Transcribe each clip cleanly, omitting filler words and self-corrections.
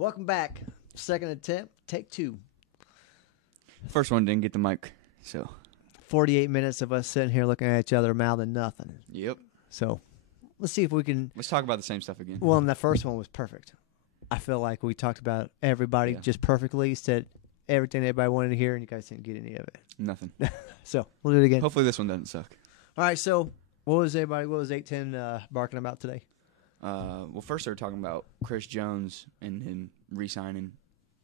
Welcome back. Second attempt, take two. First one didn't get the mic, so. 48 minutes of us sitting here looking at each other, mouthing nothing. Yep. So let's see if we can. Let's talk about the same stuff again. Well, and that first one was perfect. I feel like we talked about everybody just perfectly, said everything everybody wanted to hear, and you guys didn't get any of it. Nothing. So we'll do it again. Hopefully this one doesn't suck. All right, so what was 810 barking about today? Well, first they were talking about Chris Jones and him re-signing,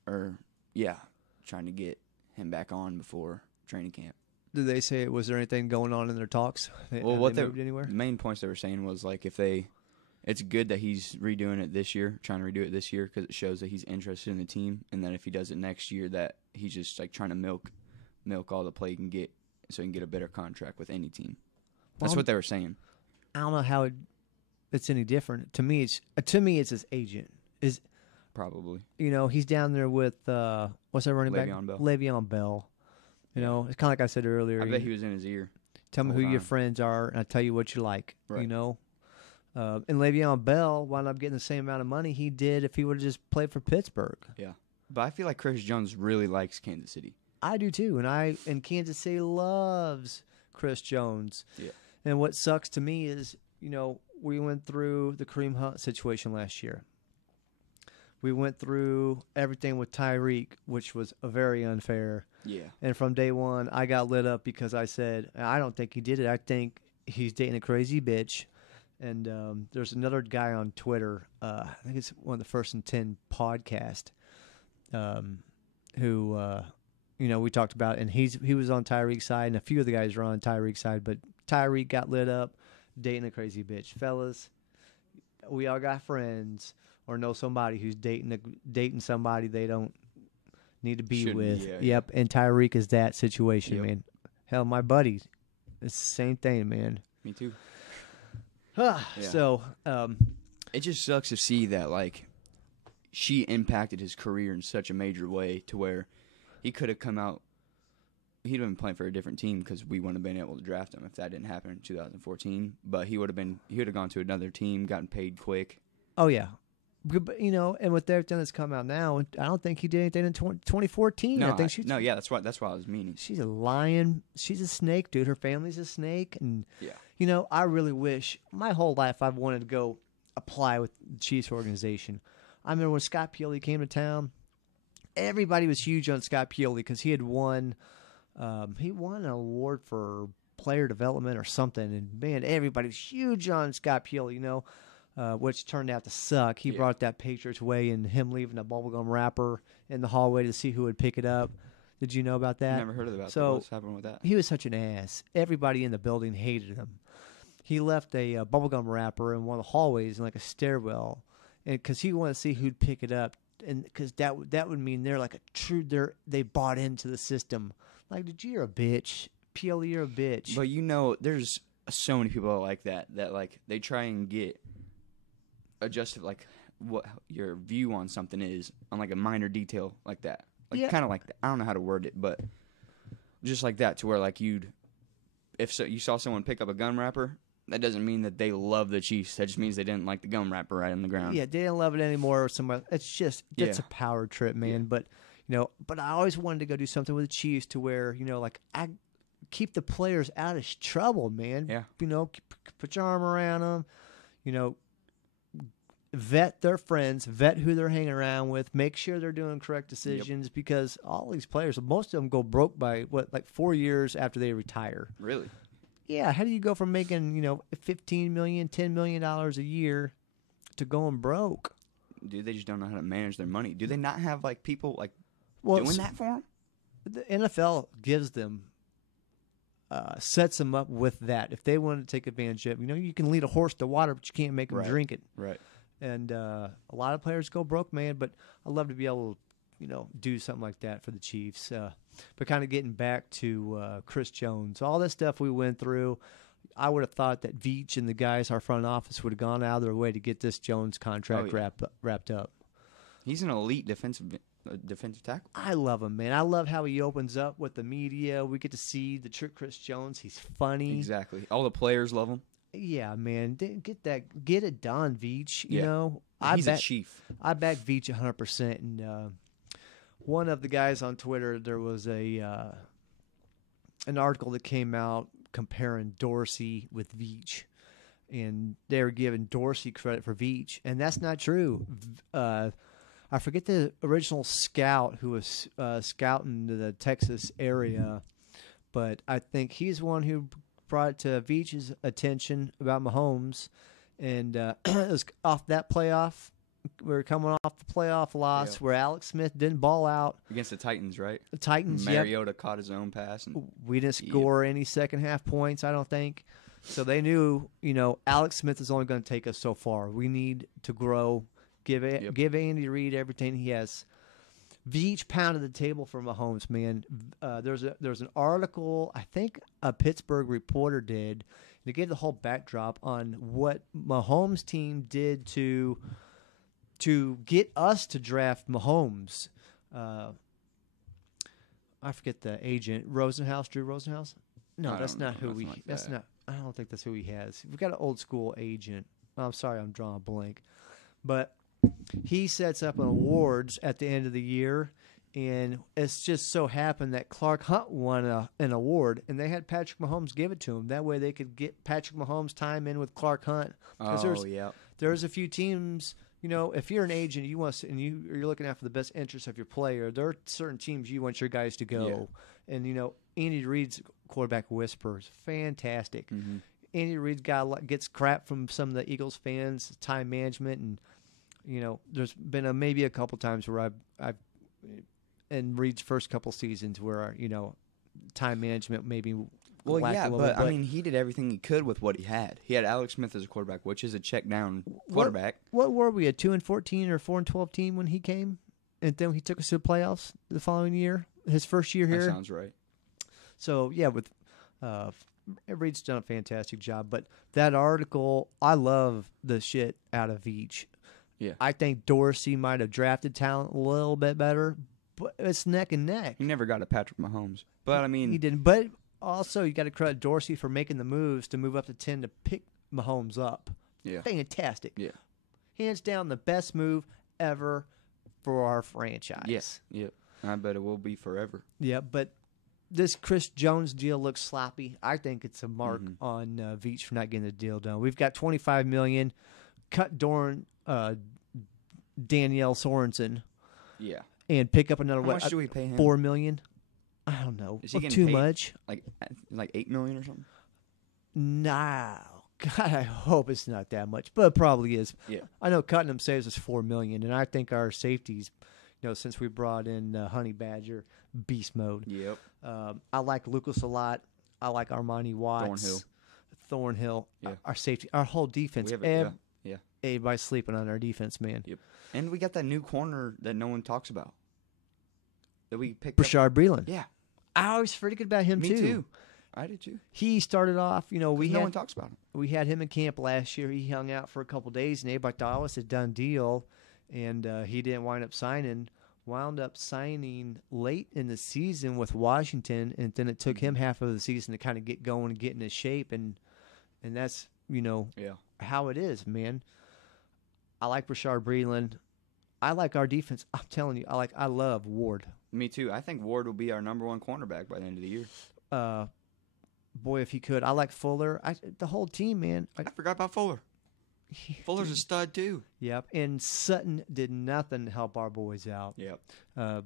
trying to get him back on before training camp. Did they say, was there anything going on in their talks? Well, what they moved anywhere? The main points they were saying was like it's good that he's redoing it this year, trying to redo it this year because it shows that he's interested in the team, and that if he does it next year, that he's just like trying to milk all the play he can get so he can get a better contract with any team. That's what they were saying. I don't know how it's any different. To me, it's his agent. Probably. He's down there with what's that running back? Le'Veon Bell. Le'Veon Bell. It's kind of like I said earlier. I bet he was in his ear. Tell me who your friends are, and I'll tell you what you like. Right. And Le'Veon Bell wound up getting the same amount of money he did if he would have just played for Pittsburgh. Yeah. But I feel like Chris Jones really likes Kansas City. I do too, and Kansas City loves Chris Jones. Yeah. And what sucks to me is, we went through the Kareem Hunt situation last year. We went through everything with Tyreek, which was very unfair. Yeah. And from day one, I got lit up because I said, I don't think he did it. I think he's dating a crazy bitch. And there's another guy on Twitter, I think it's one of the First and 10 podcast, who, we talked about, and he was on Tyreek's side, and a few of the guys were on Tyreek's side, but Tyreek got lit up dating a crazy bitch. Fellas, we all got friends or know somebody who's dating somebody they don't need to be with. Yeah, yep, and Tyreek is that situation, Yep. man. Hell, my buddy, it's the same thing, man. Me too. Yeah. So, it just sucks to see that, like, she impacted his career in such a major way to where he could have come out. He'd have been playing for a different team because we wouldn't have been able to draft him if that didn't happen in 2014. But he would have gone to another team, gotten paid quick. oh yeah, but, and with everything that's come out now, I don't think he did anything in 2014. No, I think that's what I was meaning. she's a lion. She's a snake, dude. Her family's a snake, and I really wish my whole life I've wanted to go apply with the Chiefs organization. I remember when Scott Pioli came to town, everybody was huge on Scott Pioli because he had won. He won an award for player development or something, and man, everybody was huge on Scott Pioli. Which turned out to suck. He brought that Patriots way, and him leaving a bubblegum wrapper in the hallway to see who would pick it up. Did you know about that? Never heard about that. So What's happening with that? he was such an ass. Everybody in the building hated him. He left a bubblegum wrapper in one of the hallways in like a stairwell, and because he wanted to see who'd pick it up, and because that would mean they're like they bought into the system. Like, dude, you're a bitch. Pioli, you're a bitch. But there's so many people like that like they try and get adjusted like what your view on something is on like a minor detail like that. Like kind of like that. I don't know how to word it, but just like that to where like you saw someone pick up a gum wrapper, that doesn't mean that they love the Chiefs. That just means they didn't like the gum wrapper right on the ground. Yeah, they didn't love it anymore or somewhere. It's just that's a power trip, man. Yeah. But I always wanted to go do something with the Chiefs to where, like I keep the players out of trouble, man. Yeah. Put your arm around them, vet their friends, vet who they're hanging around with, make sure they're doing correct decisions because all these players, most of them go broke by 4 years after they retire. Really? Yeah. How do you go from making, $15 million, $10 million a year to going broke? Dude, they just don't know how to manage their money. Do they not have like people like doing that for them? The NFL gives them, sets them up with that. If they want to take advantage of it, you can lead a horse to water, but you can't make them drink it. Right. And a lot of players go broke, man. But I'd love to be able to, do something like that for the Chiefs. But kind of getting back to Chris Jones, all this stuff we went through, I would have thought that Veach and the guys, our front office, would have gone out of their way to get this Jones contract wrapped up. He's an elite defensive tackle. I love him, man. I love how he opens up with the media. We get to see the true Chris Jones. He's funny. Exactly. All the players love him. Yeah, man. Get it done, Veach. You know, He's a chief. I back Veach 100%. And one of the guys on Twitter, there was an article that came out comparing Dorsey with Veach. And they were giving Dorsey credit for Veach, and that's not true. I forget the original scout who was scouting the Texas area, but I think he's one who brought it to Veach's attention about Mahomes, and it was off that playoff. We were coming off the playoff loss where Alex Smith didn't ball out against the Titans, right? The Titans. Mariota caught his own pass, and we didn't score any second half points, I don't think. So they knew, Alex Smith is only going to take us so far. We need to grow. Give Andy Reid everything he has. Veach pounded the table for Mahomes, man. There's an article, I think a Pittsburgh reporter did. They gave the whole backdrop on what Mahomes' team did to get us to draft Mahomes. I forget the agent, Rosenhaus, Drew Rosenhaus. No, that's not who we. Like that's not. I don't think that's who he has. We've got an old school agent. I'm sorry, I'm drawing a blank, but he sets up an awards at the end of the year, and it's just so happened that Clark Hunt won an award, and they had Patrick Mahomes give it to him. That way, they could get Patrick Mahomes' time in with Clark Hunt. There's a few teams. If you're an agent, you're looking out for the best interest of your player. There are certain teams you want your guys to go, and Andy Reid's quarterback whisper is fantastic. Mm-hmm. Andy Reid gets crap from some of the Eagles fans, time management, and there's been maybe a couple times where I've in Reid's first couple seasons where time management maybe. Well, yeah, but I mean, he did everything he could with what he had. He had Alex Smith as a quarterback, which is a check down quarterback. What were we, a 2-14 or 4-12 team when he came, and then he took us to the playoffs the following year, his first year here. That sounds right. So yeah, with Reid's done a fantastic job. But that article, I love the shit out of Veach. Yeah, I think Dorsey might have drafted talent a little bit better, but it's neck and neck. He never got a Patrick Mahomes, but I mean, he didn't. But also, you got to credit Dorsey for making the moves to move up to 10 to pick Mahomes up. Yeah, fantastic. Yeah, hands down the best move ever for our franchise. Yes, yeah, I bet it will be forever. Yeah, but this Chris Jones deal looks sloppy. I think it's a mark on Veach for not getting the deal done. We've got $25 million. Cut Danielle Sorensen. Yeah, and pick up another. How much do we pay him? $4 million. I don't know. Is he getting too paid much? Like $8 million or something? No. God, I hope it's not that much, but it probably is. Yeah. I know Cutnam says it's $4 million, and I think our safeties, since we brought in Honey Badger, beast mode. Yep. I like Lucas a lot. I like Armani Watts. Thornhill. Yeah. Our safety, our whole defense. Everybody's sleeping on our defense, man. Yep. And we got that new corner that no one talks about. That we picked Brashard Breeland. Yeah. I always forget about him, Me too. I did too. He started off, no one talks about him. We had him in camp last year. He hung out for a couple days, and everybody thought it was a done deal, and he didn't wind up signing. Wound up signing late in the season with Washington, and then it took him half of the season to kind of get going and get in his shape, and that's, how it is, man. I like Brashard Breeland. I like our defense. I'm telling you, I love Ward. Me too. I think Ward will be our number one cornerback by the end of the year. Boy, if he could. I like Fuller. The whole team, man. I forgot about Fuller. Fuller's a stud too. Yep. And Sutton did nothing to help our boys out. Yep.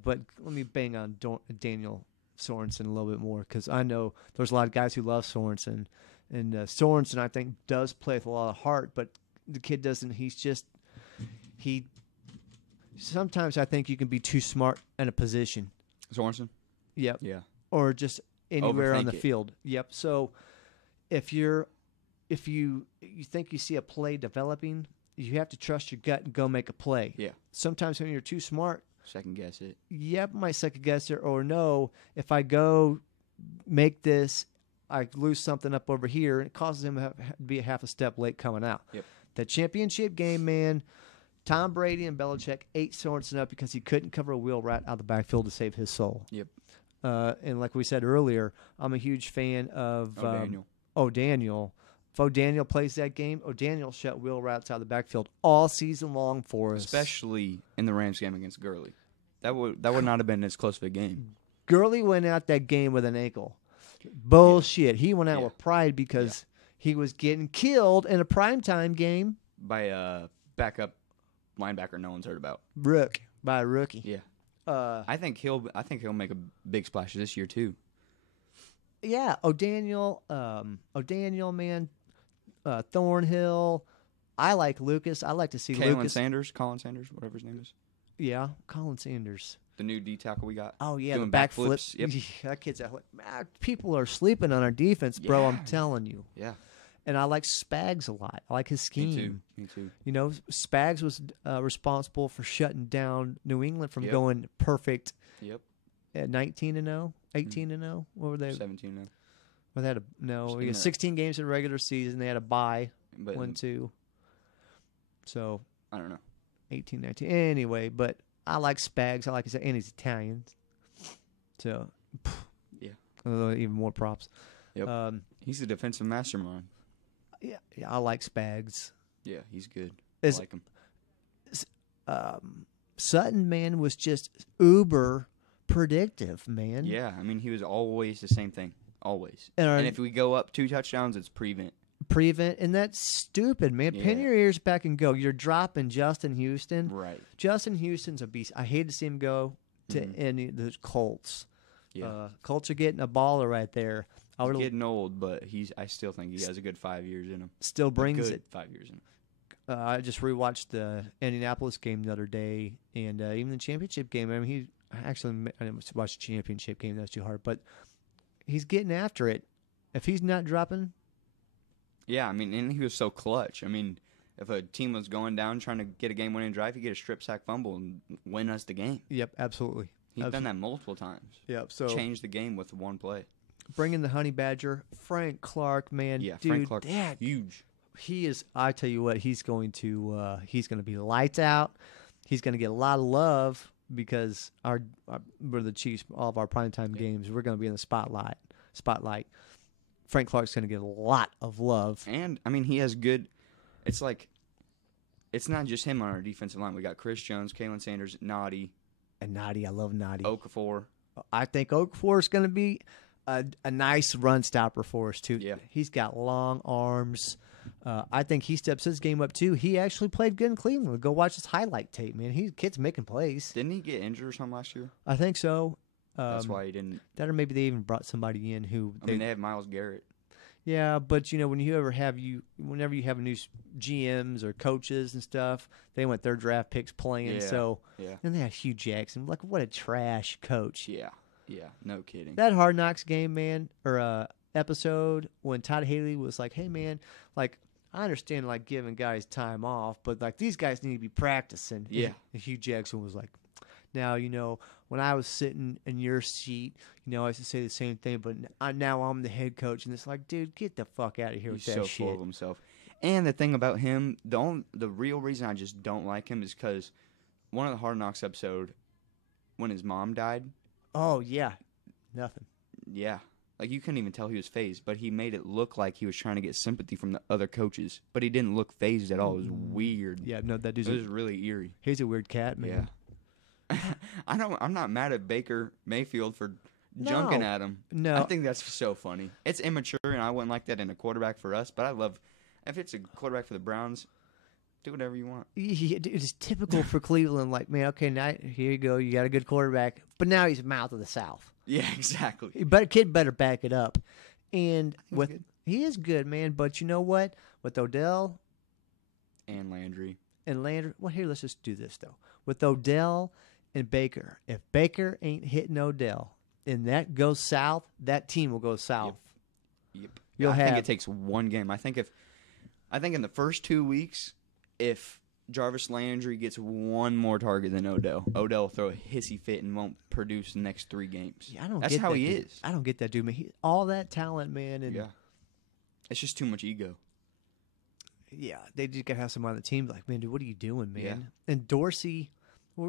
But let me bang on Daniel Sorensen a little bit more, because I know there's a lot of guys who love Sorensen. And Sorensen, I think, does play with a lot of heart, but the kid doesn't. Sometimes I think you can be too smart in a position. Sorensen? Yep. Yeah. Or just anywhere on the Overthink it. field. Yep. So if you think you see a play developing, you have to trust your gut and go make a play. Yeah. Sometimes when you're too smart, second guess it. Yep, might second guess it, or no, if I go make this, I lose something up over here, and it causes him to be a half a step late coming out. Yep. The championship game, man, Tom Brady and Belichick ate Sorensen up because he couldn't cover a wheel right out of the backfield to save his soul. Yep. And like we said earlier, I'm a huge fan of O'Daniel. O'Daniel. If O'Daniel plays that game, O'Daniel shut wheel routes out of the backfield all season long for us. Especially in the Rams game against Gurley. That would not have been as close of a game. Gurley went out that game with an ankle. Bullshit. He went out with pride because he was getting killed in a primetime game. By a backup linebacker no one's heard about. By a rookie. Yeah. I think he'll make a big splash this year too. Yeah, O'Daniel, man, Thornhill. I like Lucas. I like to see Lucas. Colin Sanders, whatever his name is. Yeah, Colin Sanders. The new D tackle we got. Oh yeah, doing the backflips. Yep. That kid's athletic. People are sleeping on our defense, bro. I'm telling you. Yeah. And I like Spags a lot. I like his scheme. Me too. You know, Spags was responsible for shutting down New England from going perfect. Yep. At 19-0, 18-0. What were they? 17-0. Well, they had we had 16 games in the regular season. They had a bye, 1-2. So I don't know. 18, 19. Anyway, but I like Spags. I like his, and he's Italian. So even more props. Yep. He's a defensive mastermind. Yeah, I like Spags. Yeah, he's good. I like him. Sutton, man, was just uber predictive, man. Yeah, I mean, he was always the same thing. Always. And if we go up 2 touchdowns, it's prevent. And that's stupid, man. Pin your ears back and go. You're dropping Justin Houston. Right. Justin Houston's a beast. I hate to see him go to any of the Colts. Yeah. Colts are getting a baller right there. He's getting old, but I still think he has a good 5 years in him. Still brings it. 5 years in him. I just rewatched the Indianapolis game the other day, and even the championship game. I mean, I didn't watch the championship game. That's too hard, but he's getting after it. If he's not dropping, yeah, I mean, and he was so clutch. I mean, if a team was going down trying to get a game-winning drive, he'd get a strip sack fumble and win us the game. Yep, absolutely. He's done that multiple times. Yep. So changed the game with one play. Bring in the Honey Badger, Frank Clark, man. Yeah, dude, Frank Clark, huge. He is. I tell you what, he's going to be lights out. He's going to get a lot of love because we're the Chiefs. All of our primetime games, we're going to be in the spotlight. Frank Clark's going to get a lot of love. And I mean, he has good. It's like, it's not just him on our defensive line. We got Chris Jones, Kalen Sanders, Noddy. And Noddy, I love Noddy. Okafor. I think Okafor is going to be a nice run stopper for us too. Yeah. He's got long arms. I think he steps his game up too. He actually played good in Cleveland. Go watch his highlight tape, man. Kid's making plays. Didn't he get injured or something last year? I think so. That's why he didn't. That or maybe they even brought somebody in who. They had Myles Garrett. Yeah, but whenever you have new GMs or coaches and stuff, they want their draft picks playing. And they had Hugh Jackson. Like, what a trash coach. Yeah, no kidding. That Hard Knocks game, man, or episode when Todd Haley was like, "Hey, man, like I understand like giving guys time off, but like these guys need to be practicing." Yeah. And Hugh Jackson was like, "Now when I was sitting in your seat, I used to say the same thing, but now I'm the head coach." And it's like, dude, get the fuck out of here with that shit. He's so full of himself. And the thing about him, the real reason I just don't like him is because one of the Hard Knocks episode, when his mom died. Oh, yeah. Nothing. Yeah. Like, you couldn't even tell he was phased, but he made it look like he was trying to get sympathy from the other coaches. But he didn't look phased at all. It was weird. Yeah, no, that dude's it was really eerie. He's a weird cat, man. Yeah. I'm not mad at Baker Mayfield for junking at him. No. I think that's so funny. It's immature, and I wouldn't like that in a quarterback for us, but I love if it's a quarterback for the Browns, do whatever you want. Yeah, it's typical for Cleveland. Like, man, okay, now here you go. You got a good quarterback, but now he's mouth of the South. Yeah, exactly. But kid better back it up. And he is good, man. But you know what? With Odell and Landry. Well, here, let's just do this though. With Odell and Baker, if Baker ain't hitting Odell and that goes south, that team will go south. Yep. I think it takes one game. I think in the first 2 weeks, if Jarvis Landry gets one more target than Odell will throw a hissy fit and won't produce the next 3 games. Yeah, That's how he is. I don't get that dude, man. All that talent, man. And it's just too much ego. Yeah, they just got to have someone on the team like, man, dude, what are you doing, man? Yeah. And Dorsey,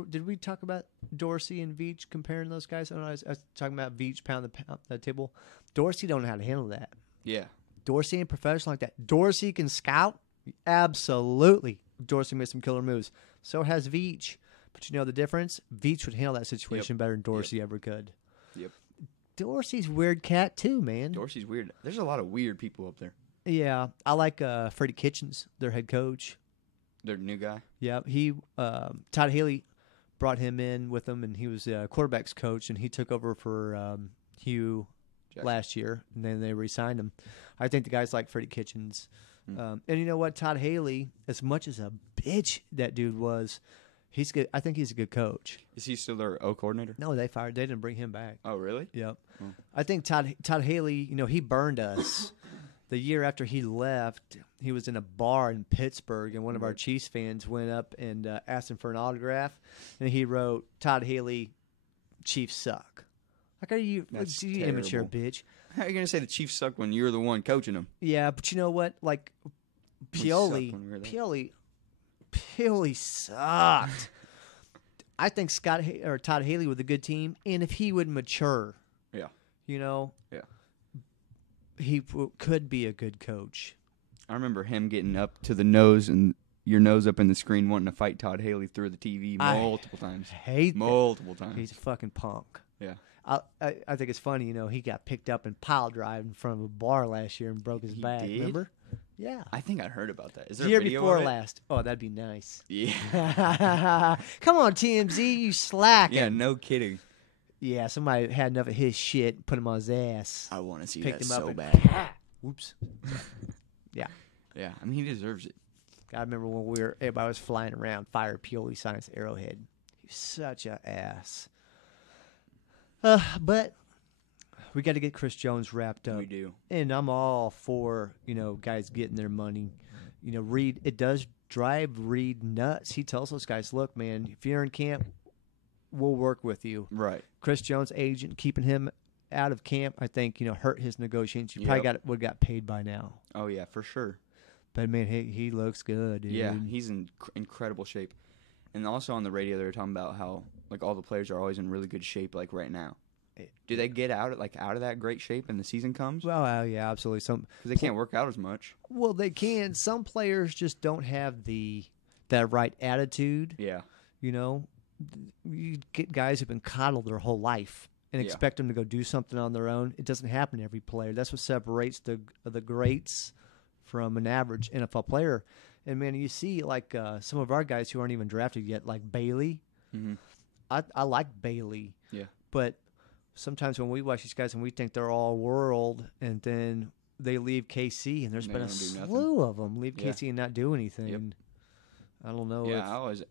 did we talk about Dorsey and Veach comparing those guys? I was talking about Veach pound the table. Dorsey don't know how to handle that. Yeah. Dorsey ain't professional like that. Dorsey can scout. Absolutely. Dorsey made some killer moves. So has Veach. But you know the difference? Veach would handle that situation better than Dorsey ever could. Yep. Dorsey's weird cat too, man. Dorsey's weird. There's a lot of weird people up there. Yeah. I like Freddie Kitchens, their head coach. Their new guy? Yeah. Todd Haley brought him in with him, and he was quarterback's coach, and he took over for Hugh Jackson last year, and then they re-signed him. I think the guys like Freddie Kitchens. And you know what? Todd Haley, as much as a bitch that dude was, he's good. I think he's a good coach. Is he still their O coordinator? No, they didn't bring him back. Oh, really? Yep. I think Todd Haley, you know, he burned us. The year after he left, he was in a bar in Pittsburgh, and one of our Chiefs fans went up and asked him for an autograph, and he wrote, "Todd Haley, Chiefs suck." Like, are you immature bitch? How are you going to say the Chiefs suck when you're the one coaching them? Yeah, but you know what? Like, Pioli sucked. I think Todd Haley with a good team, and if he would mature, you know, he could be a good coach. I remember him getting up to the nose and your nose up in the screen wanting to fight Todd Haley through the TV multiple times. Multiple times. He's a fucking punk. Yeah. I think it's funny, you know, he got picked up and pile drive in front of a bar last year and broke his back. Did? Remember? Yeah. I think I heard about that. Is there the year a video before of it? last. Oh, that'd be nice. Yeah. Come on, TMZ, you slacking. Yeah, no kidding. Yeah, somebody had enough of his shit, put him on his ass. I want to see Picked that him so up bad. Whoops. Yeah. Yeah, I mean, he deserves it. I remember when everybody was flying around, fire Pioli signs Arrowhead. He was such a ass. But we got to get Chris Jones wrapped up. We do. And I'm all for, you know, guys getting their money. You know, Reed, it does drive Reed nuts. He tells those guys, look, man, if you're in camp, we'll work with you. Right. Chris Jones' agent, keeping him out of camp, I think, you know, hurt his negotiations. You probably would have got paid by now. Oh, yeah, for sure. But, man, he looks good, dude. Yeah, he's in incredible shape. And also on the radio, they were talking about how, like, all the players are always in really good shape, like, right now. Do they get out of that great shape when the season comes? Well, yeah, absolutely. Because they can't work out as much. Well, they can. Some players just don't have that right attitude. Yeah. You know, you get guys who've been coddled their whole life and expect them to go do something on their own. It doesn't happen to every player. That's what separates the greats from an average NFL player. And, man, you see, like, some of our guys who aren't even drafted yet, like Bailey. Mm-hmm. I like Bailey. Yeah. But sometimes when we watch these guys and we think they're all world, and then they leave KC, and there's been a slew of them leave KC and not do anything. Yep. I don't know. Yeah, I always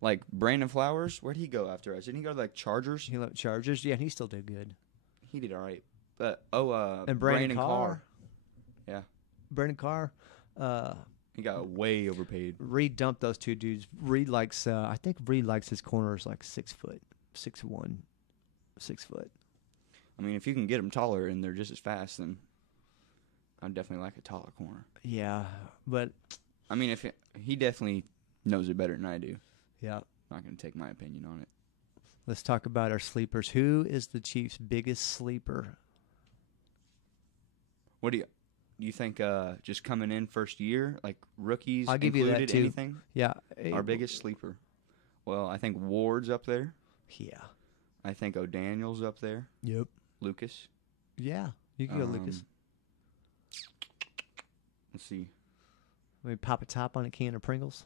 like Brandon Flowers. Where'd he go after us? Didn't he go to like Chargers? He left Chargers. Yeah, and he still did good. He did all right. But and Brandon Carr. Yeah, Brandon Carr. He got way overpaid. Reed dumped those two dudes. Reed likes. I think Reed likes his corners like 6 foot, 6'1", 6 foot. I mean, if you can get them taller and they're just as fast, then I'd definitely like a taller corner. Yeah, but I mean, if he definitely knows it better than I do. Yeah, I'm not going to take my opinion on it. Let's talk about our sleepers. Who is the Chiefs' biggest sleeper? What do you think? Just coming in first year, like rookies, I'll give included, you that too. Anything? Yeah, our biggest sleeper. Well, I think Ward's up there. Yeah, I think O'Daniel's up there. Yep. Lucas. Yeah, you can go Lucas. Let's see. Maybe pop a top on a can of Pringles.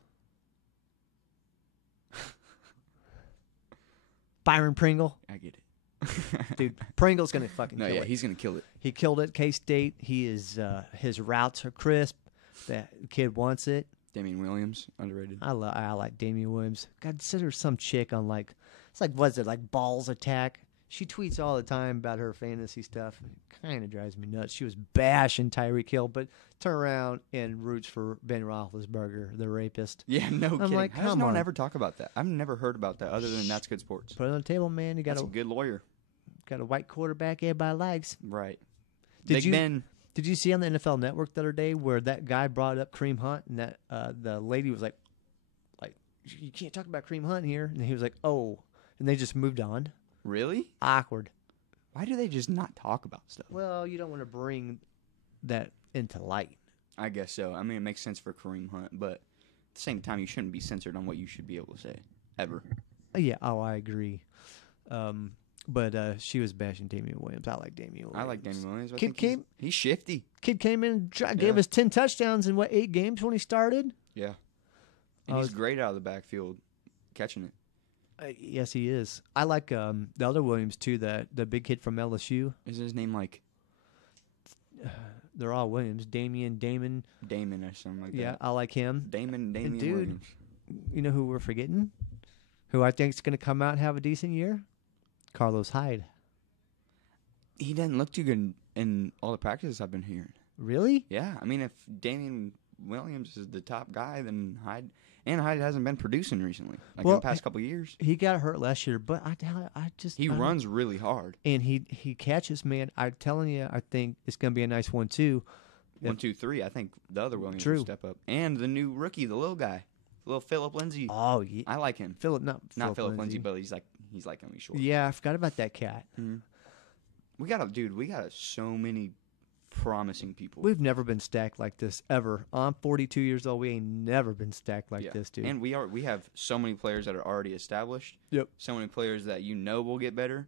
Byron Pringle. I get it. Dude, Pringle's going to fucking kill it. He's going to kill it. He killed it at K-State. He is, his routes are crisp. That kid wants it. Damian Williams, underrated. I like Damian Williams. God, there's some chick on it's like, what's it, like Balls Attack? She tweets all the time about her fantasy stuff. It kind of drives me nuts. She was bashing Tyreek Hill, but turn around and roots for Ben Roethlisberger, the rapist. Yeah, no kidding. Like, how does no one ever talk about that? I've never heard about that other than That's Good Sports. Put it on the table, man. You got a good lawyer. Got a white quarterback everybody likes. Right. Did you see on the NFL Network the other day where that guy brought up Kareem Hunt and that the lady was like, you can't talk about Kareem Hunt here, and he was like, oh, and they just moved on. Really? Awkward. Why do they just not talk about stuff? Well, you don't want to bring that into light. I guess so. I mean, it makes sense for Kareem Hunt, but at the same time, you shouldn't be censored on what you should be able to say, ever. Yeah, I agree. But she was bashing Damian Williams. I like Damian Williams. I like Damian Williams. He's shifty. Kid came in, gave us 10 touchdowns in 8 games when he started. Yeah, and he's great out of the backfield, catching it. Yes, he is. I like the other Williams too. The big kid from LSU. Is his name like? They're all Williams. Damon, or something like that. Yeah, I like him. Damian dude, Williams. You know who we're forgetting? Who I think is going to come out and have a decent year? Carlos Hyde. He doesn't look too good in all the practices I've been hearing. Really? Yeah, I mean, if Damian Williams is the top guy, then Hyde hasn't been producing recently, in the past couple of years. He got hurt last year, but he runs really hard, and he catches. Man, I'm telling you, I think it's going to be a nice 1-2. 1-2-3. I think the other Williams will step up, and the new rookie, the little guy, little Philip Lindsay. Oh, yeah. I like him. Not Philip Lindsay, but he's like him. He's short. Yeah, I forgot about that cat. Mm-hmm. We got so many promising people. We've never been stacked like this ever. I'm 42 years old. We ain't never been stacked like this, dude. And we have so many players that are already established. Yep. So many players that will get better,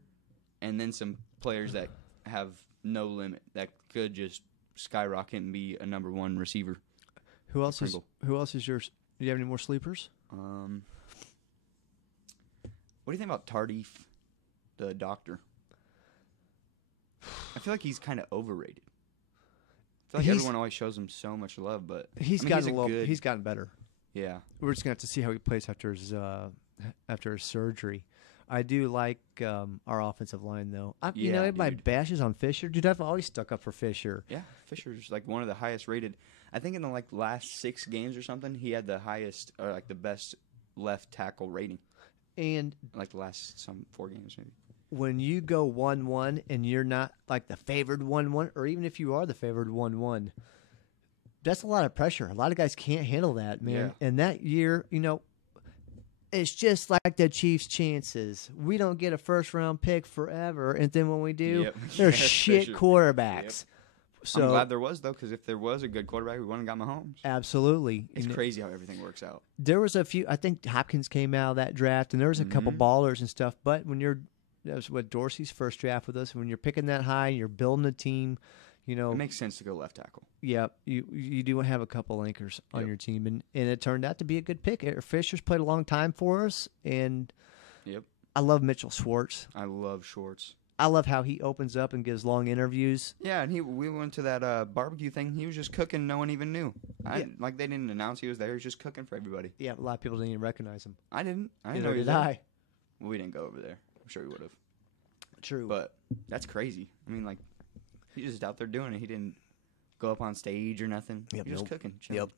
and then some players that have no limit that could just skyrocket and be a number 1 receiver. Who else is yours? Do you have any more sleepers? What do you think about Tardif, the doctor? I feel like he's kind of overrated. I feel like everyone always shows him so much love, but he's gotten better. Yeah, we're just gonna have to see how he plays after his surgery. I do like our offensive line, though. Everybody bashes on Fisher. Dude, I've always stuck up for Fisher. Yeah, Fisher's like one of the highest rated. I think in the last 6 games or something, he had the highest or the best left tackle rating. And the last 4 games maybe. When you go 1-1 and you're not the favored 1-1, or even if you are the favored 1-1, that's a lot of pressure. A lot of guys can't handle that, man. Yeah. And that year, it's just like the Chiefs' chances. We don't get a first-round pick forever, and then when we do, they're shit quarterbacks. Yep. So, I'm glad there was, though, because if there was a good quarterback, we wouldn't have got Mahomes. Absolutely. It's crazy how everything works out. There was a few. I think Hopkins came out of that draft, and there was a couple ballers and stuff. But that was Dorsey's first draft with us. When you're picking that high, you're building a team. It makes sense to go left tackle. Yeah, you do have a couple anchors on your team, and it turned out to be a good pick. Fisher's played a long time for us, and I love Mitchell Schwartz. I love Schwartz. I love how he opens up and gives long interviews. Yeah, and we went to that barbecue thing. He was just cooking. No one even knew. They didn't announce he was there. He was just cooking for everybody. Yeah, a lot of people didn't even recognize him. I didn't. I didn't know he was there. Well, we didn't go over there. I'm sure we would have. True. But that's crazy. I mean, he's just out there doing it. He didn't go up on stage or nothing. Yep, he was just cooking. Chilling.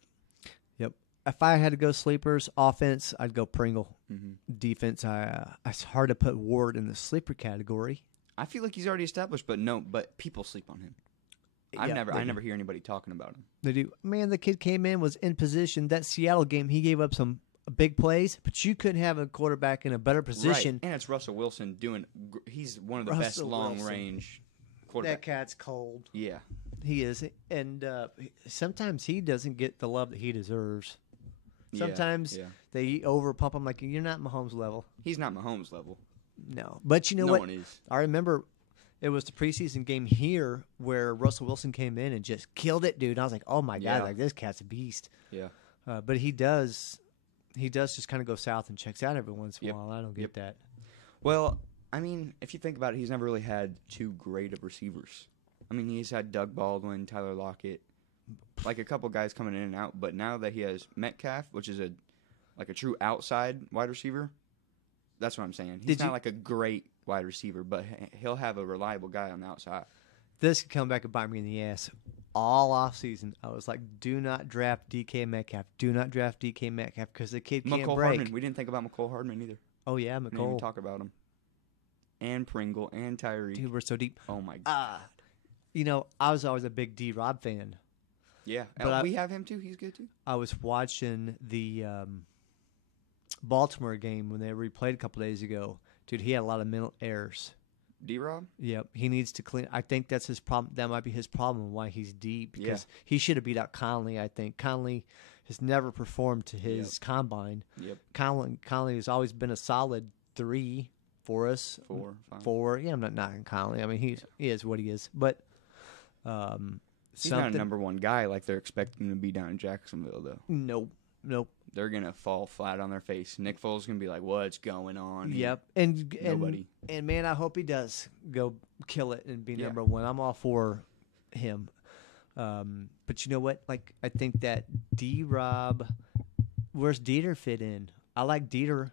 Yep. If I had to go sleepers, offense, I'd go Pringle. Mm-hmm. Defense, it's hard to put Ward in the sleeper category. I feel like he's already established, but people sleep on him. I never hear anybody talking about him. They do. Man, the kid came in, was in position. That Seattle game, he gave up some big plays, but you couldn't have a quarterback in a better position. Right. And it's Russell Wilson he's one of the best long-range quarterbacks. That cat's cold. Yeah. He is. And sometimes he doesn't get the love that he deserves. Sometimes they over-pump him like, you're not Mahomes level. He's not Mahomes level. No. But you know what? No one is. I remember it was the preseason game here where Russell Wilson came in and just killed it, dude. And I was like, oh, my God, this cat's a beast. Yeah. But he does just kind of go south and checks out every once in a while. I don't get that. Well, I mean, if you think about it, he's never really had too great of receivers. I mean, he's had Doug Baldwin, Tyler Lockett, a couple guys coming in and out. But now that he has Metcalf, which is a true outside wide receiver, that's what I'm saying. He's not a great wide receiver, but he'll have a reliable guy on the outside. This could come back and bite me in the ass. All offseason, I was like, do not draft DK Metcalf. Do not draft DK Metcalf because the kid can't break. Hardman. We didn't think about McCole Hardman either. Oh, yeah, McCole. We didn't even talk about him. And Pringle and Tyreek. Dude, we're so deep. Oh, my God. I was always a big D-Rob fan. Yeah, but we have him too. He's good too. I was watching the Baltimore game when they replayed a couple days ago. Dude, he had a lot of mental errors. D-Rob? Yep, he needs to clean. I think that's his problem. That might be his problem why he's deep because he should have beat out Conley. I think Conley has never performed to his combine. Yep. Conley has always been a solid 3 for us. 4, 5. 4. Yeah, I'm not knocking Conley. I mean, he is what he is, but he's not a number 1 guy like they're expecting him to be down in Jacksonville, though. Nope. They're gonna fall flat on their face. Nick Foles gonna be like, "What's going on?" Yep, nobody. And man, I hope he does go kill it and be number 1. I'm all for him. But you know what? Like, I think that D-Rob, where's Dieter fit in? I like Dieter.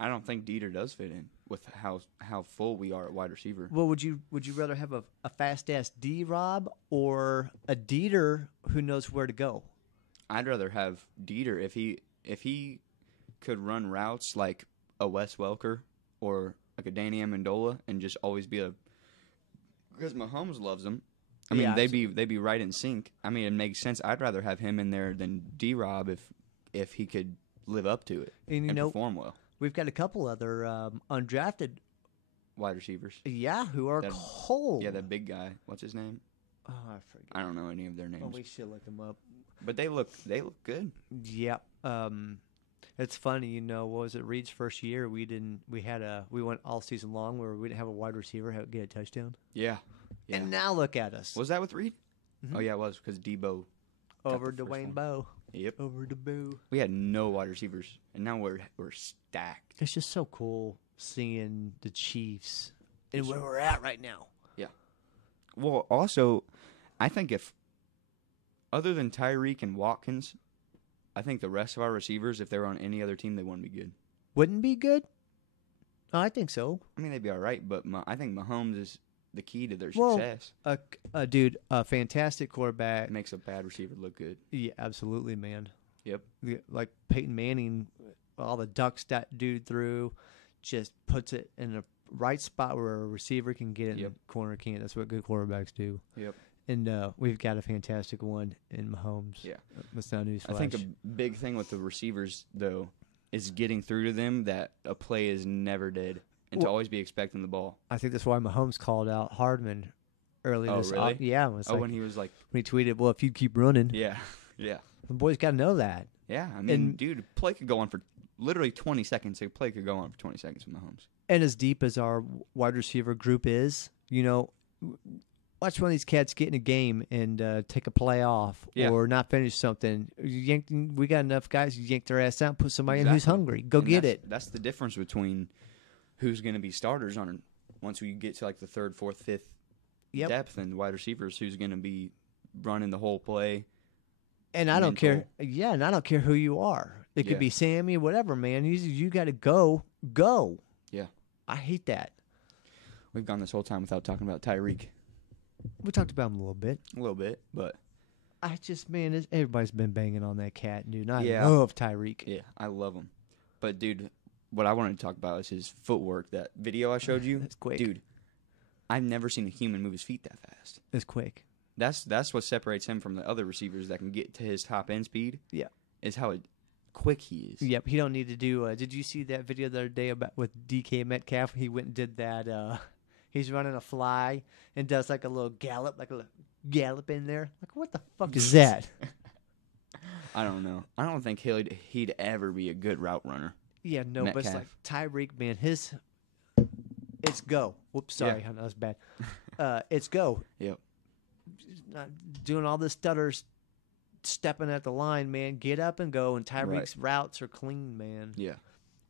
I don't think Dieter does fit in with how full we are at wide receiver. Well, would you rather have a fast ass D-Rob or a Dieter who knows where to go? I'd rather have Dieter if he could run routes like a Wes Welker or like a Danny Amendola and just always be because Mahomes loves him. I mean, they'd be right in sync. I mean, it makes sense. I'd rather have him in there than D-Rob if he could live up to it and perform well. We've got a couple other undrafted wide receivers. Yeah, who are cold. Yeah, that big guy. What's his name? Oh, I forget. I don't know any of their names. Oh, we should look them up. But they look good. Yep. It's funny, what was it? Reed's first year, we went all season long where we didn't have a wide receiver get a touchdown. Yeah. And now look at us. Was that with Reed? Mm-hmm. Oh yeah, it was because Debo over Dwayne Bowe. Yep. Over to Boo. We had no wide receivers, and now we're stacked. It's just so cool seeing the Chiefs and where we're at right now. Yeah. Well, also, I think if other than Tyreek and Watkins, I think the rest of our receivers, if they were on any other team, they wouldn't be good. Wouldn't be good? Oh, I think so. I mean, they'd be all right, but I think Mahomes is the key to their success. Dude, a fantastic quarterback. It makes a bad receiver look good. Yeah, absolutely, man. Yep. Like Peyton Manning, all the ducks that dude threw, just puts it in the right spot where a receiver can get it and the corner can't. That's what good quarterbacks do. Yep. And we've got a fantastic one in Mahomes. Yeah. That's not newsflash. I think a big thing with the receivers, though, is getting through to them that a play is never dead and to always be expecting the ball. I think that's why Mahomes called out Hardman early this really? Yeah. When he was like... When he tweeted, well, if you keep running. Yeah, yeah. The boys got to know that. Yeah, I mean, dude, play could go on for literally 20 seconds. A play could go on for 20 seconds with Mahomes. And as deep as our wide receiver group is, watch one of these cats get in a game and take a play off or not finish something. We got enough guys. You yank their ass out and put somebody in who's hungry. Go get it. That's the difference between who's going to be starters on once we get to like the 3rd, 4th, 5th depth and wide receivers. Who's going to be running the whole play? And I don't care. Yeah, and I don't care who you are. It could be Sammy, whatever, man. You got to go. Yeah, I hate that. We've gone this whole time without talking about Tyreek. We talked about him a little bit, but I just, man, everybody's been banging on that cat, dude. I love Tyreek. Yeah, I love him. But, dude, what I wanted to talk about is his footwork. That video I showed you. That's quick. Dude, I've never seen a human move his feet that fast. It's quick. That's what separates him from the other receivers that can get to his top end speed. Yeah. Is how quick he is. Yep, he don't need to do did you see that video the other day with DK Metcalf? He went and did that he's running a fly and does like a little gallop in there. Like, what the fuck is that? I don't know. I don't think he'd ever be a good route runner. Yeah, no, Metcalf. But it's like Tyreek, man, it's go. Whoops, sorry, that was bad. It's go. Yep. Not doing all this stutters, stepping at the line, man. Get up and go. And Tyreek's routes are clean, man. Yeah.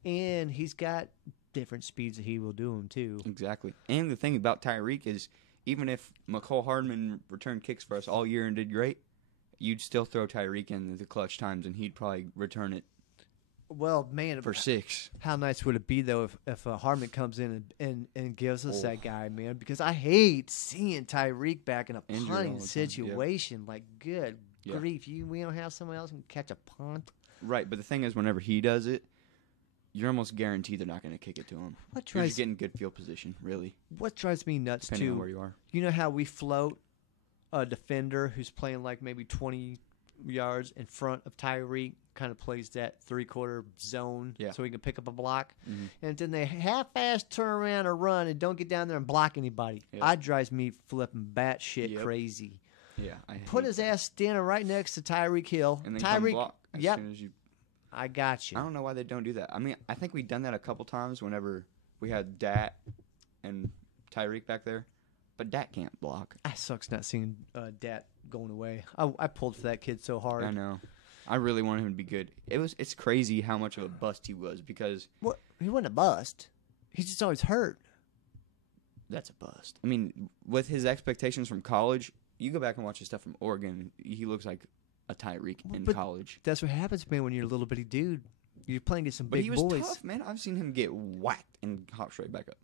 And he's got different speeds that he will do them too. Exactly. And the thing about Tyreek is, even if McCole Hardman returned kicks for us all year and did great, you'd still throw Tyreek in the clutch times, and he'd probably return it. Well, man, for 6. How nice would it be though if Hardman comes in and gives us that guy, man? Because I hate seeing Tyreek back in a punting situation. Like, good grief, we don't have someone else who can catch a punt. Right, but the thing is, whenever he does it, you're almost guaranteed they're not going to kick it to him. You're just getting good field position, really. What drives me nuts depending on where you are. You know how we float a defender who's playing like maybe 20 yards in front of Tyreek kind of plays that 3-quarter zone Yeah. so he can pick up a block. Mhm. And then they half-ass turn around or run and don't get down there and block anybody. Yeah. That drives me flipping batshit Yep. crazy. Yeah. Put hate his that. ass standing right next to Tyreek Hill. And then come Tyreek, block as yep, soon as you. I got you. I don't know why they don't do that. I mean, I think we've done that a couple times whenever we had Dat and Tyreek back there, but Dat can't block. I sucks not seeing Dat going away. I pulled for that kid so hard. I know. I really wanted him to be good. It's crazy how much of a bust he was because What? He wasn't a bust. He's just always hurt. that's a bust. I mean, with his expectations from college, you go back and watch his stuff from Oregon, he looks like a Tyreek in But college. That's what happens, man, when you're a little bitty dude. You're playing against some But big he was boys. tough, man. I've seen him get whacked and hop straight back up.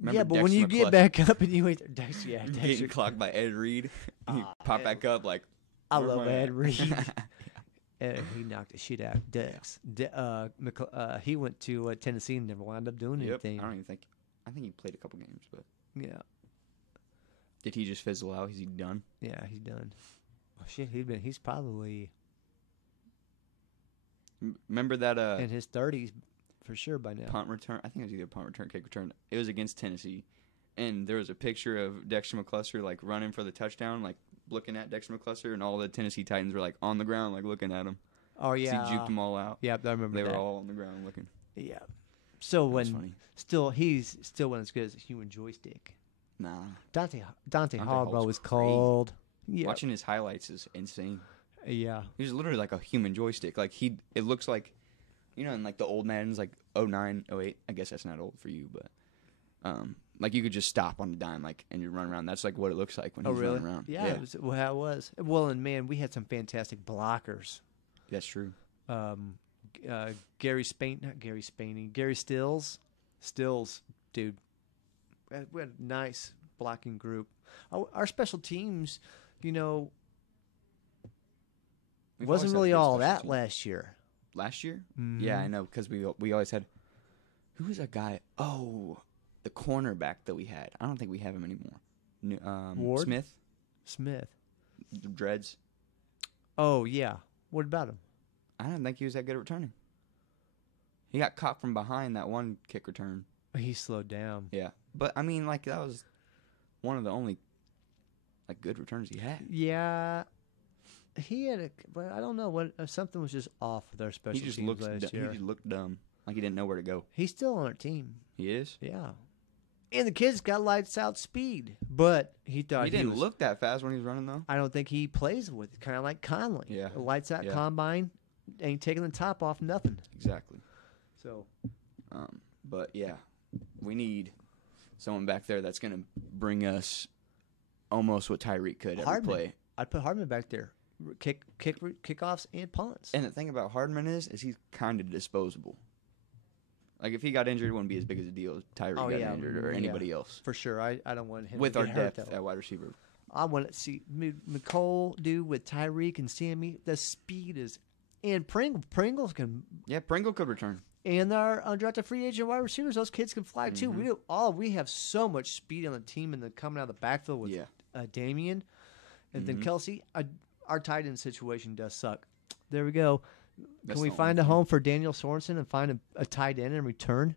Remember Yeah, but when Dexter you get McCluster back up and you ain't there, getting Dexter. clocked by Ed Reed, you Ah, pop Ed- back up like, I where am love I Ed at? Reed. He knocked the shit out of Dex. He went to Tennessee and never wound up doing Yep. anything. I don't even think. I think he played a couple games, but Yeah, did he just fizzle out? Is he done? yeah, he's done. Oh, shit, he's probably Remember that in his 30s for sure by now. punt return? I think it was either punt return, kick return. It was against Tennessee, and there was a picture of Dexter McCluster like running for the touchdown, like looking at Dexter McCluster, and all the Tennessee Titans were like on the ground, like looking at him. Oh yeah, He juked them all out. Yeah, I remember They that. were all on the ground looking. Yeah. So That's when funny. he's still wasn't as good as a human joystick. Nah, Dante Dante Harbaugh Hall's was crazy. cold. Yeah, watching his highlights is insane. yeah. He's literally like a human joystick. Like it looks like, you know, in like the old Maddens, like 09, 08. I guess that's not old for you, but like you could just stop on a dime, like, and you run around. That's like what it looks like when he's running around. Yeah, it was how it was. Well, and man, we had some fantastic blockers. That's true. Gary Stills, dude. We had a nice blocking group. Our special teams, you know, We've wasn't always had a really good all special that team. last year. Last year? Mhm. Yeah, I know, because we always had. Who was that guy? Oh, the cornerback that we had. I don't think we have him anymore. Ward? Smith, the dreads. Oh yeah. What about him? I don't think he was that good at returning. He got caught from behind that one kick return. He slowed down. Yeah, but I mean, like that was one of the only like good returns he had. Yeah. He had but I don't know what something was just off with our special He just teams looked. last He year. just looked dumb, like he didn't know where to go. He's still on our team. He is. Yeah. And the kid's got lights out speed, but he thought He didn't was, look that fast when he was running though. I don't think he plays with it. Kind of like Conley. Yeah. A lights out Yeah. combine, ain't taking the top off nothing. Exactly. So But yeah, we need someone back there that's gonna bring us almost what Tyreek could every Hardman. play. I'd put Hardman back there, kickoffs and punts. And the thing about Hardman is he's kind of disposable. Like if he got injured, it wouldn't be as big as a deal as Tyreek got injured or anybody else. For sure, I don't want him With to our get hurt, depth though. at wide receiver. I want to see McCole do with Tyreek and Sammy. The speed is, and Pringles can, Yeah, Pringle could return. and our undrafted free agent wide receivers. Those kids can fly too. Mm-hmm. We have so much speed on the team, and then coming out of the backfield with Damian, and then Mhm. Kelsey. Our tight end situation does suck. There we go. That's Can we the find only a thing. home for Daniel Sorensen and find a tight end in return?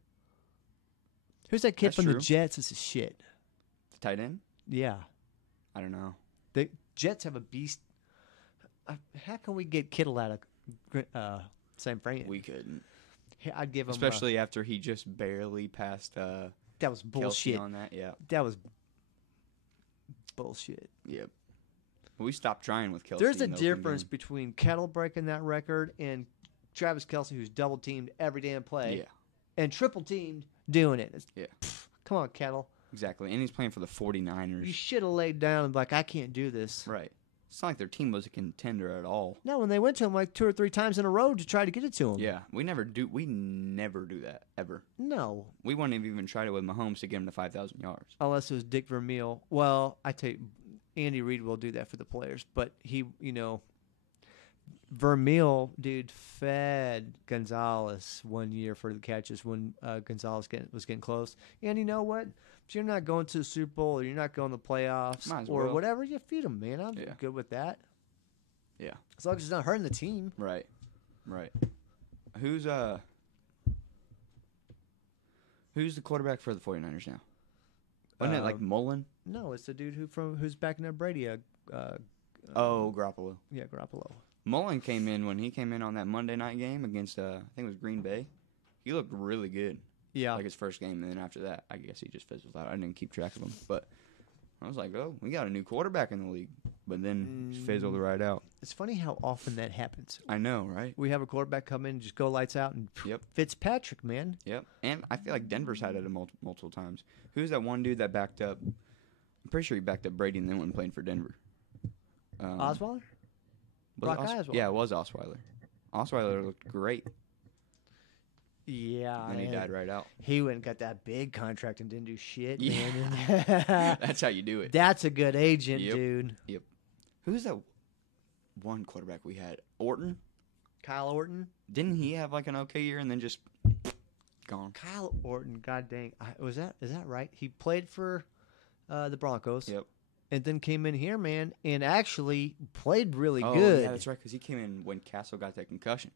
Who's that kid That's from the true. Jets? This is shit. The tight end? Yeah. I don't know. The Jets have a beast. How can we get Kittle out of San Fran? We couldn't. I'd give him Especially after he just barely passed that was Kelsey bullshit. on that. Yeah. That was bullshit. Yep. We stopped trying with Kelsey. There's a in the opening difference game. between Kettle breaking that record and Travis Kelsey, who's double teamed every damn play, Yeah, and triple teamed doing it. Yeah. Come on, Kettle. exactly. And he's playing for the 49ers. You should have laid down and be like, I can't do this. Right. It's not like their team was a contender at all. No, when they went to him like 2 or 3 times in a row to try to get it to him. Yeah, we never do that ever. No, We wouldn't have even tried it with Mahomes to get him to 5,000 yards. unless it was Dick Vermeil. Well, I tell you, Andy Reid will do that for the players, but he, Vermeil, dude, fed Gonzalez 1 year for the catches when Gonzalez was getting close. And you know what? If you're not going to the Super Bowl or you're not going to the playoffs Might as or well. whatever, you feed them, man. I'm Yeah. good with that. Yeah. As long as it's not hurting the team. Right. Right. Who's the quarterback for the 49ers now? Wasn't it like Mullen? No, it's the dude who's backing up Brady. Garoppolo. Yeah, Garoppolo. Mullen came in when he came in on that Monday night game against I think it was Green Bay. He looked really good. Yeah. Like his first game, and then after that, I guess he just fizzled out. I didn't keep track of him, but I was like, oh, we got a new quarterback in the league. But then fizzled right out. It's funny how often that happens. I know, right? We have a quarterback come in and just go lights out, and Fitzpatrick, man. Yep. And I feel like Denver's had it multiple times. Who's that one dude that backed up? I'm pretty sure he backed up Brady and then went and played for Denver. Osweiler? Brock Osweiler. Yeah, it was Osweiler. Osweiler looked great. Yeah. And he died right out. He went and got that big contract and didn't do shit, yeah. man. That's how you do it. That's a good agent, dude. Yep. Who's that one quarterback we had? Orton? Kyle Orton? Didn't he have like an okay year and then just gone? Kyle Orton, god dang. Is that right? He played for the Broncos. Yep. And then came in here, man, and actually played really good. good. Yeah, that's right, because he came in when Castle got that concussion.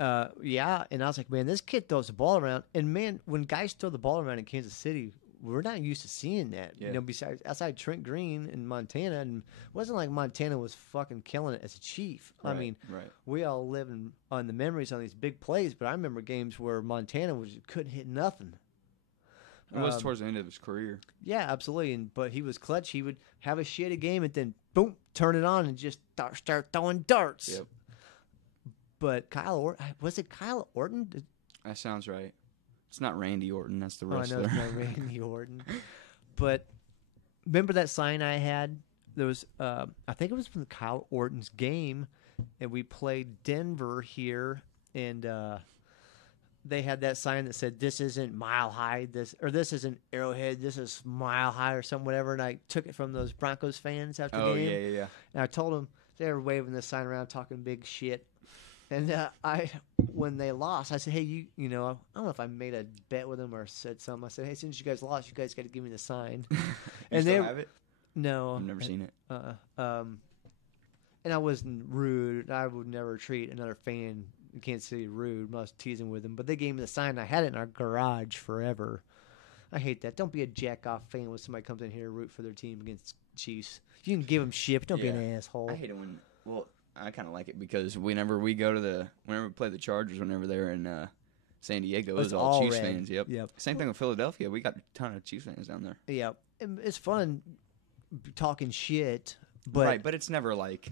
Yeah, and I was like, man, this kid throws the ball around. And, man, when guys throw the ball around in Kansas City, we're not used to seeing that. Yeah. You know, besides outside Trent Green in Montana, and it wasn't like Montana was fucking killing it as a Chief. Right, I mean, right. We all live on the memories on these big plays, but I remember games where Montana couldn't hit nothing. It was towards the end of his career. Yeah, absolutely. But he was clutch. He would have a shitty game and then, boom, turn it on and just start throwing darts. Yep. But was it Kyle Orton? That sounds right. It's not Randy Orton. That's the wrestler. I know it's not Randy Orton. But remember that sign I had? There was, I think it was from Kyle Orton's game, and we played Denver here, and they had that sign that said, "This isn't Mile High, this isn't Arrowhead, this is Mile High," or something, whatever. And I took it from those Broncos fans after the game. Yeah. And I told them they were waving this sign around, talking big shit. And when they lost, I said, "Hey, you know, I don't know if I made a bet with them or said something. I said, hey, since you guys lost, you guys got to give me the sign." And they have it? No, I've never seen it. And I wasn't rude. I would never treat another fan in Kansas City rude. I was teasing with them, but they gave me the sign. I had it in our garage forever. I hate that. Don't be a jack-off fan when somebody comes in here and root for their team against Chiefs. You can give them shit, but don't be an asshole. I hate it when, I kind of like it because whenever we play the Chargers, whenever they're in San Diego, it was all Chiefs fans. Yep. Same thing with Philadelphia. We got a ton of Chiefs fans down there. Yep. It's fun talking shit, but right. But it's never like,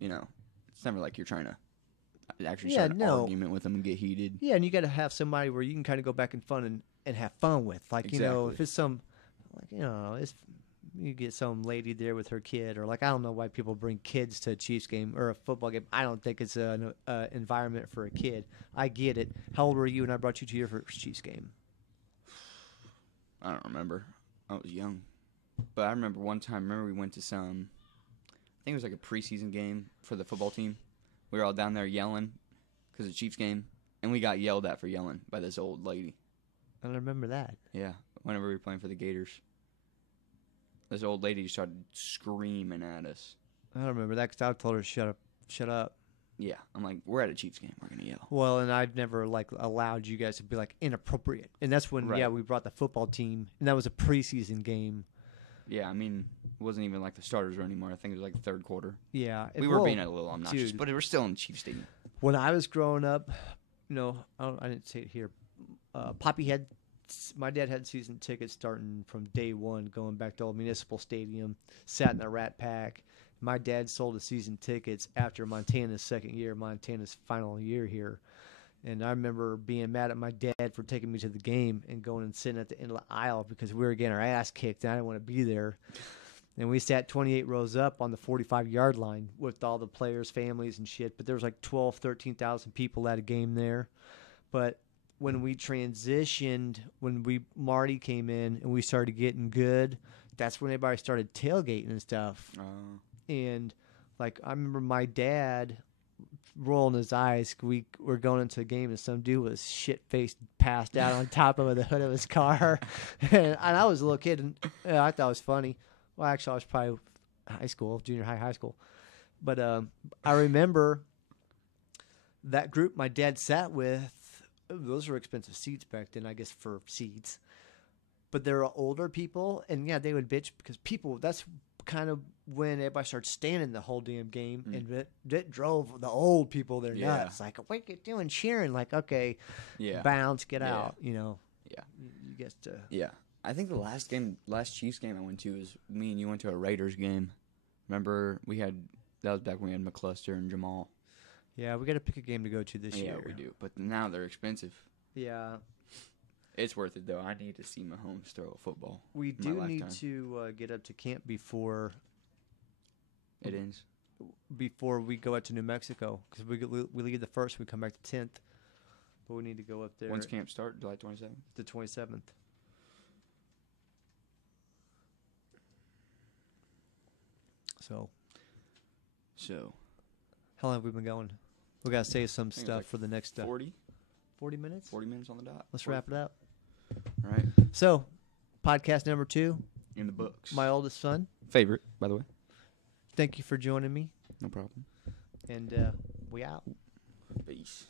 it's never like you're trying to actually start an argument with them and get heated. Yeah, and you got to have somebody where you can kind of go back and have fun with. Like, exactly. If it's you get some lady there with her kid, or like, I don't know why people bring kids to a Chiefs game or a football game. I don't think it's an environment for a kid. I get it. How old were you when I brought you to your first Chiefs game? I don't remember. I was young. But I remember one time, we went to I think it was like a preseason game for the football team. We were all down there yelling because of the Chiefs game, and we got yelled at for yelling by this old lady. I don't remember that. Yeah, whenever we were playing for the Gators. This old lady just started screaming at us. I don't remember that because I told her, shut up. Yeah, I'm like, we're at a Chiefs game. We're going to yell. Well, and I've never, allowed you guys to be, inappropriate. And that's when, we brought the football team, and that was a preseason game. Yeah, I mean, it wasn't even like the starters were anymore. I think it was like the third quarter. Yeah. We were being a little obnoxious, but it was still in Chiefs Stadium. When I was growing up, I didn't say it here. My dad had season tickets starting from day one, going back to Old Municipal Stadium, sat in the Rat Pack. My dad sold the season tickets after Montana's second year, Montana's final year here. And I remember being mad at my dad for taking me to the game and going and sitting at the end of the aisle because we were getting our ass kicked and I didn't want to be there. And we sat 28 rows up on the 45-yard line with all the players' families and shit. But there was 13,000 people at a game there. But when we transitioned, Marty came in and we started getting good, that's when everybody started tailgating and stuff. And I remember my dad rolling his eyes. We were going into a game and some dude was shit-faced, passed out on top of the hood of his car. and I was a little kid and I thought it was funny. Well, actually, I was probably junior high school. But I remember that group my dad sat with, those were expensive seats back then, I guess, for seats. But there are older people, and yeah, they would bitch because that's kind of when everybody started standing the whole damn game, and that drove the old people there nuts. Like, what are you doing cheering? Like, okay, bounce, get out, you know. Yeah. You get to. Yeah. I think the last Chiefs game I went to was me and you went to a Raiders game. Remember, that was back when we had McCluster and Jamal. Yeah, we got to pick a game to go to this year. Yeah, we do. But now they're expensive. Yeah. It's worth it, though. I need to see Mahomes throw a football. We do need to get up to camp before it ends. Before we go out to New Mexico, because we leave the 1st, we come back the 10th. But we need to go up there. When's camp start? July 27th? The 27th. So. How long have we been going? We got to say some stuff for the next 40 minutes? 40 minutes on the dot. Let's wrap it up. All right. So, podcast number 2. In the books. My oldest son. Favorite, by the way. Thank you for joining me. No problem. And we out. Peace.